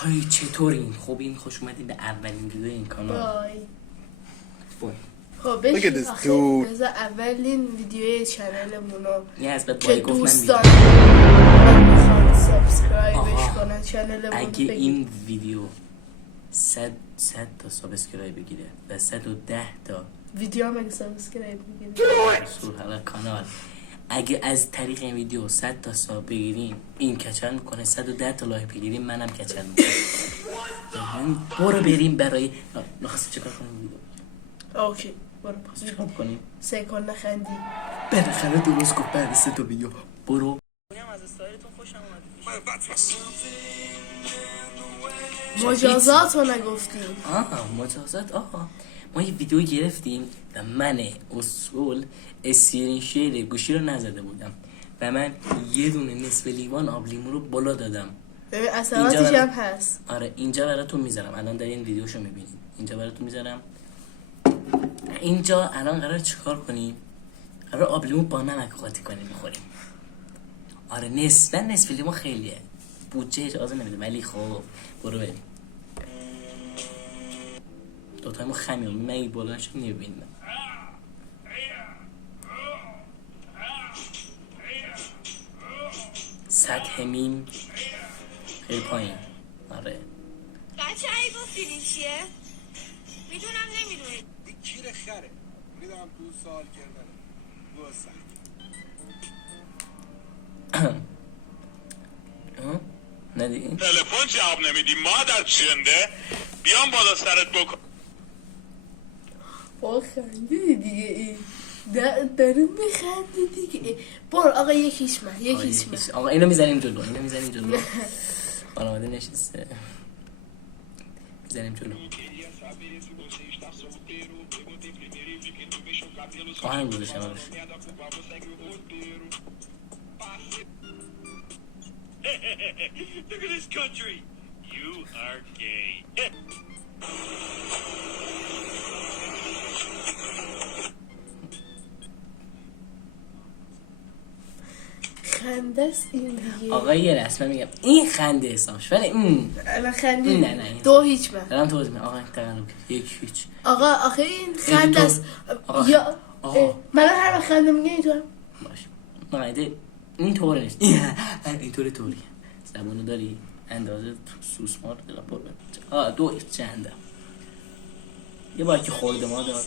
های چطورین؟ خوب این خوش اومدین به اولین ویدیو این کانال. بای خب بشین آخه بذار اولین ویدیوی چنلمونو یه از بعد که بایی گفتم دوستان میخوان سابسکرایبش کنن چنلمونو اگه بگید. این ویدیو 100 تا سابسکرایب بگیره و 110 تا ویدیو هم اگه سابسکرایب میگیره رسول حالا کانال، اگه از طریق این ویدیو 100 تا ساب بگیریم این کچل میکنه، 110 تا لایک بگیریم منم کچل میکنم. برو بریم برای نخواستی چکار کنیم ویدیو؟ اوکی برو پس چکار کنیم؟ سعی کن نخندی. بالاخره درست گفت بعد 3 تا ویدیو. برو. از استایلتون خوشم اومد. مجازات رو نگفتیم. مجازات ما یه ویدیو گرفتیم و من اصول اسکرین شیر گوشی رو نزده بودم و من یه دونه نصف لیوان آب لیمو رو بالا دادم. ببین اثراتش هم هست. آره اینجا براتون میذارم، الان در این ویدیوشو میبینید، اینجا براتون میذارم. اینجا الان قرار چیکار کنیم؟ قرار آب لیمو با نمک قاطی کنیم بخوریم. آره نصف لیمو خیلیه، بودجه اجازه نمیده، ولی خب برو بریم. دوتایمو خمیون من بلندش نمیبینم. سطح میم خیلی پایین. آره بچه ای گفتید چیه؟ میدونم نمیدونید. کیر خره میدونم تو سوال کردنه ندیدین؟ تلفن جواب نمیدی مادر چنده بیام بالا سرت بکن. خندی دیگه این دارون میخندی دیگه. برو آقا یکیش من آقا اینو میزنیم جلو، خانواده نشسته میزنیم جلو. آهنگ گذاشتم آرش. Look at this country. You are gay. خنده است این دیگه. آقا یه رسمه میگم این خنده حسابش ولی الان خندی نه 2-0 من دارم توضیح میدم. آقا تقلب کرد 1-0. آقا آخه این خنده است یا من هر وقت خنده میگه اینطور باش نه این طوره نیست این طوریه زبونو داری اندازه سوسمار دلا برو 2 چنده یه بار که خورده ما دار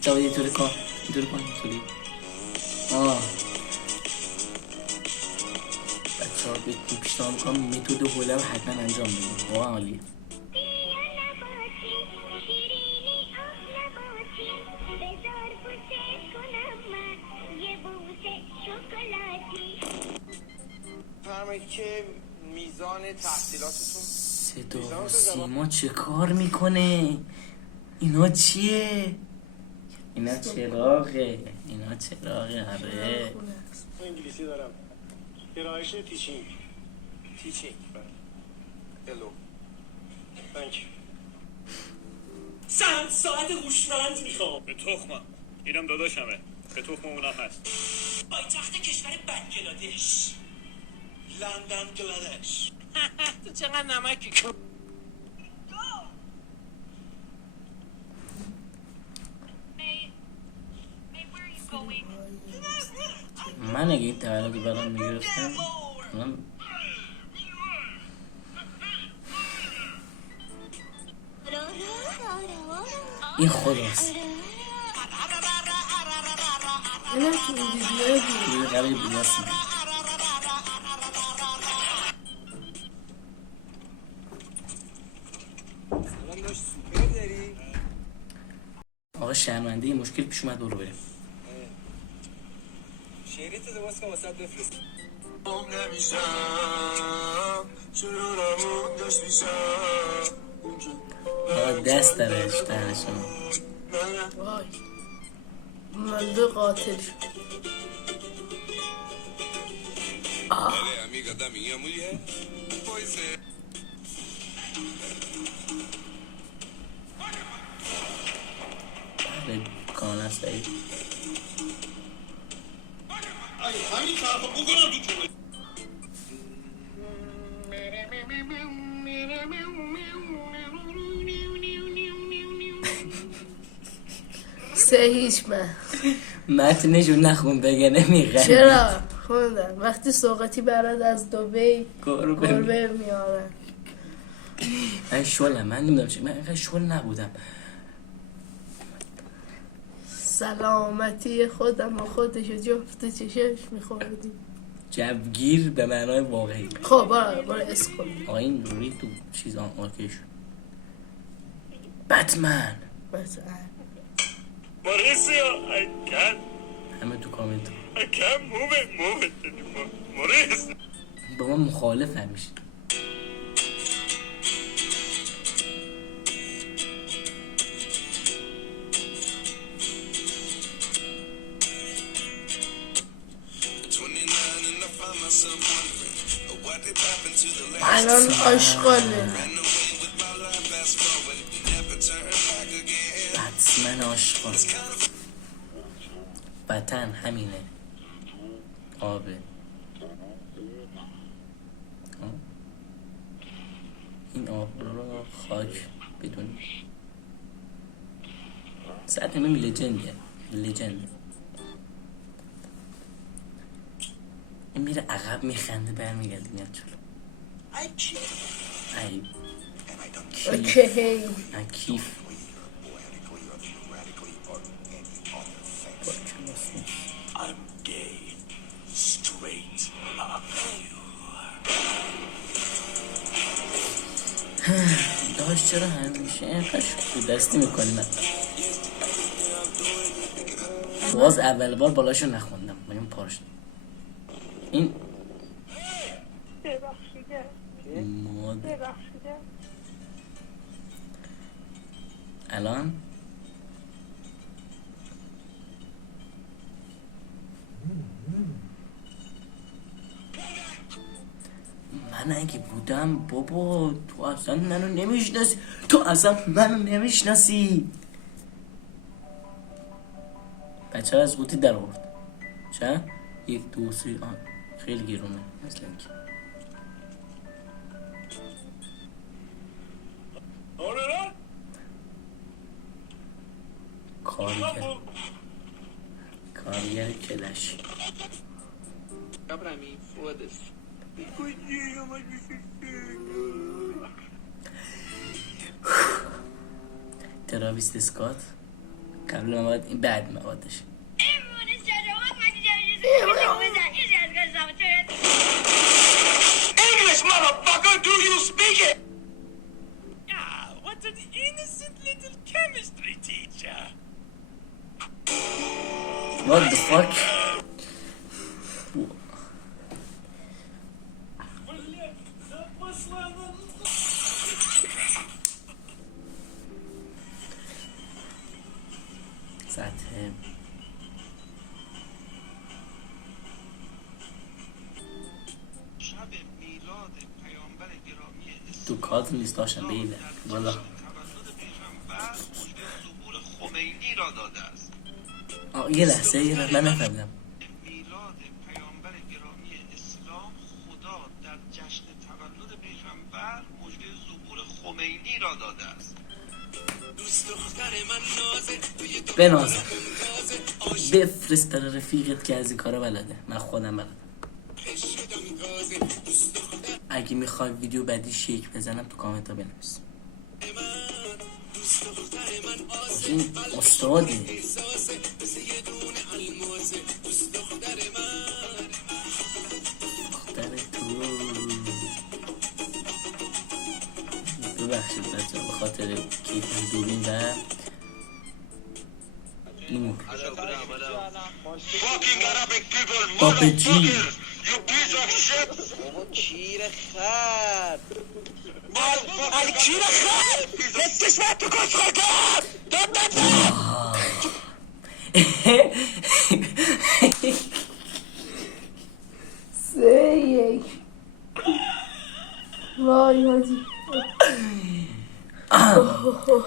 جواب اینطوری کن اینطوری بچه ها به پیشنهاد میکنم متد هوله رو حتما انجام بدیم، واقعا عالیه. فهمید که میزان تحصیلاتتون صدا و سیما چه کار میکنه؟ اینا چیه؟ اینا چراغه آره. انگلیسی دارم گرایش تیچینگ الو تانک چند ساعت هوشمند میخوام. به تخمم اینم داداشمه، به تخم اونم هست. پایتخت کشور بنگلادش لندن گلادش. تو چقدر نمکی کن. من اگه این تولد برام میگرفتم این خداست. اینم تو ویدیو بود قراره بیاسی الان داشت سوپر داری؟ آقا شرمنده این مشکل پیش اومد، برو بریم. شعری تو دواز که واسه بفرست آقا دست درش تنشون وای ملده قاتل amiga da minha mulher. Pois é. کانه سعید همین طرفا بکنم تو جونه. سه هیچ من متنشو نخون بگه نمیخنده. چرا؟ خوندم وقتی سوقاتی برات از دبی گربه گربه میارن. من شلم، من نمیدونم چی، من اینقدر شل نبودم. سلامتی خودم و خودشو جفت چشش میخوردیم. جوگیر به معنای واقعی. خب برو اسکول. آقا این روی تو چیز آکش. بتمن Mauricio, I can't. همه تو کامنت I can't move it anymore. Mauricio. با ما مخالف همیشه. الان آشغاله. بتمن آشغال. وطن همینه، آبه. این آب رو خاک بدون ساعت همین لجنده. این میره عقب میخنده برمیگرده میاد جلو. ای اوکی. کیف. I'm gay. Straight up. داشت چرا همیشه اینقدر شد دستی میکنی؟ من باز اول بار بالاشو نخوندم بگم پارش. این ماد الان من اگه بودم بابا تو اصلا منو نمیشناسی. بچه از قوطی در آورد. چه؟ 1 2 3 خیلی گرونه مثل اینکه کارگر کلش. تراویس اسکات قبل مواد این بعد موادش. English, motherfucker, do you speak it? Ah, what an innocent little chemistry teacher. What the fuck? سطح تو کادر نیست داشتم بیده والا خمینی را داده است. یه لحظه من نفهمیدم. میلاد پیامبر گرامی اسلام خدا در جشن تولد پیغمبر مژده ظهور خمینی را داده است. بنازم بفرست برای رفیقت که از این کارا بلده. من خودم بلدم. اگه میخوای ویدیو بعدی شیک بزنم تو کامنت ها بنویس. این استادی دختر تو ببخشید بچه به خاطر کیف دورین و نور بابجی کیر خر کیر خر نستش باید تو کس خاکم سه یک. وای حاجی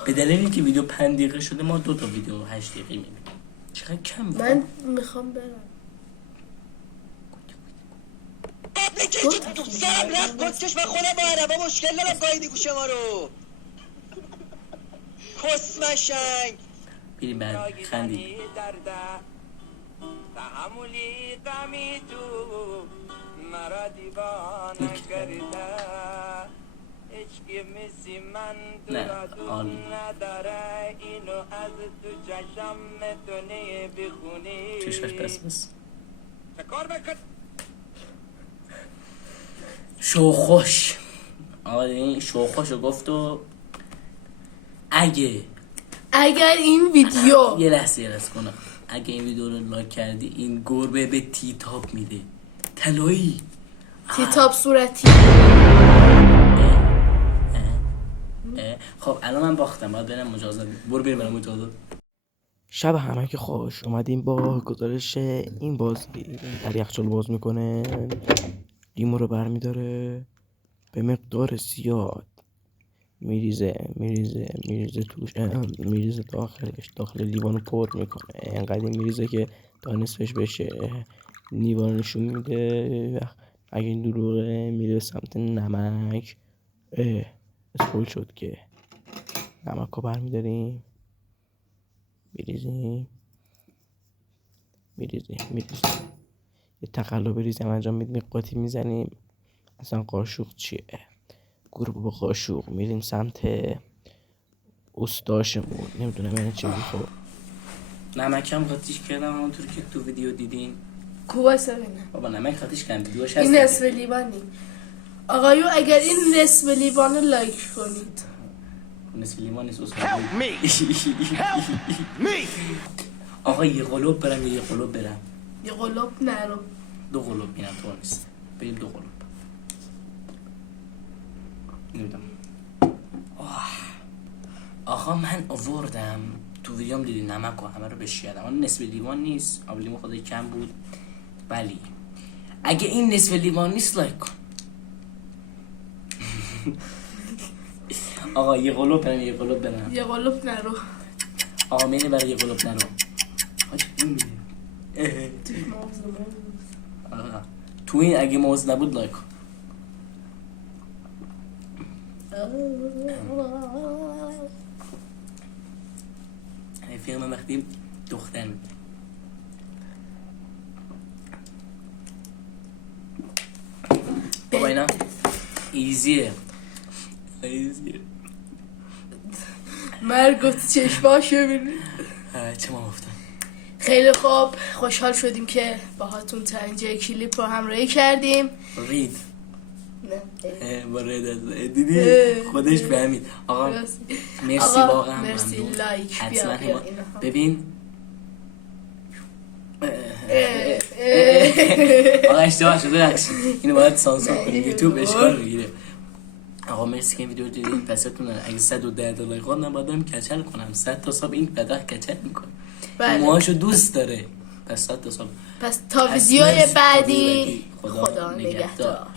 به دلیلی که ویدیو 5 دقیقه شده ما 2 تا ویدیو 8 دقیقه میبینیم. چقدر کم من میخوام برم. سرم رفت کسکش من خودم با عربا مشکل دارم گاهی گوشه ما رو کسمشنگ بریم بعد خندید. تحملی غمی تو مرا دیوانه کرده هیچکی مثل من دورادون نداره اینو از تو چشم میتونی بخونی چشمش بس کار بکن. شوخوش. آقا این شوخوشو گفت و اگر این ویدیو یه لحظه کنم، اگه این ویدیو رو لایک کردی این گربه به تی تاپ میده، طلایی. کتاب صورتی. خب الان من باختم، باید برم مجازات. بریم مجازات. شب همه که خوش اومدیم با گزارش این بازی. در یخچال باز میکنه، لیمو رو برمیداره به مقدار زیاد میریزه توش، میریزه داخل لیوان رو پر میکنه. انقدر میریزه که تا نصفش بشه. لیوان نشون میده. اگه این دروغه میره سمت نمک. اسپول شد که نمک رو برمیداریم میریزیم. یه تقلا بریزیم انجام میدیم، قاطی میزنیم. اصلا قاشق چیه؟ گروه با قاشق میریم سمت استاشمون. نمیدونم یعنی چی میخواد. نمکم قاطیش کردم همونطور که تو ویدیو دیدین. کوبایسه بینه بابا نمک قاطیش کردم، ویدیوش هست. این نصف لیوانی آقایو، اگر این نصف لیوان رو لایک کنید. نصف لیوان نیست آقا یه قلوب برم. یه قلوب نرو. 2 قلوب بینم تو نیست. بریم 2 قلوب. نمیدونم. آقا من آوردم تو ویدیوم دیدی نمک و همه رو بشیادم. اون نصف لیوان نیست، اول لیوان خدای کم بود. ولی اگه این نصف لیوان نیست لایک کن. آقا یه قلوب برم. یه قلوب نرو. آقا مینه برای یه قلوب نرو. تو این اگه موز نبود لایک کن. فیلم وقتی دختر میده. بابا اینا ایزیه. مرگوت چشماشو ببین. چه ما گفتم. خیلی خوب، خوشحال شدیم که باهاتون تا اینجا کلیپ رو همراهی کردیم. رید نه با رید دیدی خودش فهمید. آقا مرسی واقعا. مرسی. لایک حتما بیا ببین. آقا اشتباه شده، اینو باید سانسور کنیم، یوتیوب اشکال میگیره. آقا مرسی که این ویدیو دیدین. پستون اگه 110 لایک خواهد نبادم کچل کنم. 100 تا ساب این پدر کچل میکنه. موهاشو دوست داره. پس 100 تا ساب. پس تا ویدیوی بعدی خدا نگهدار.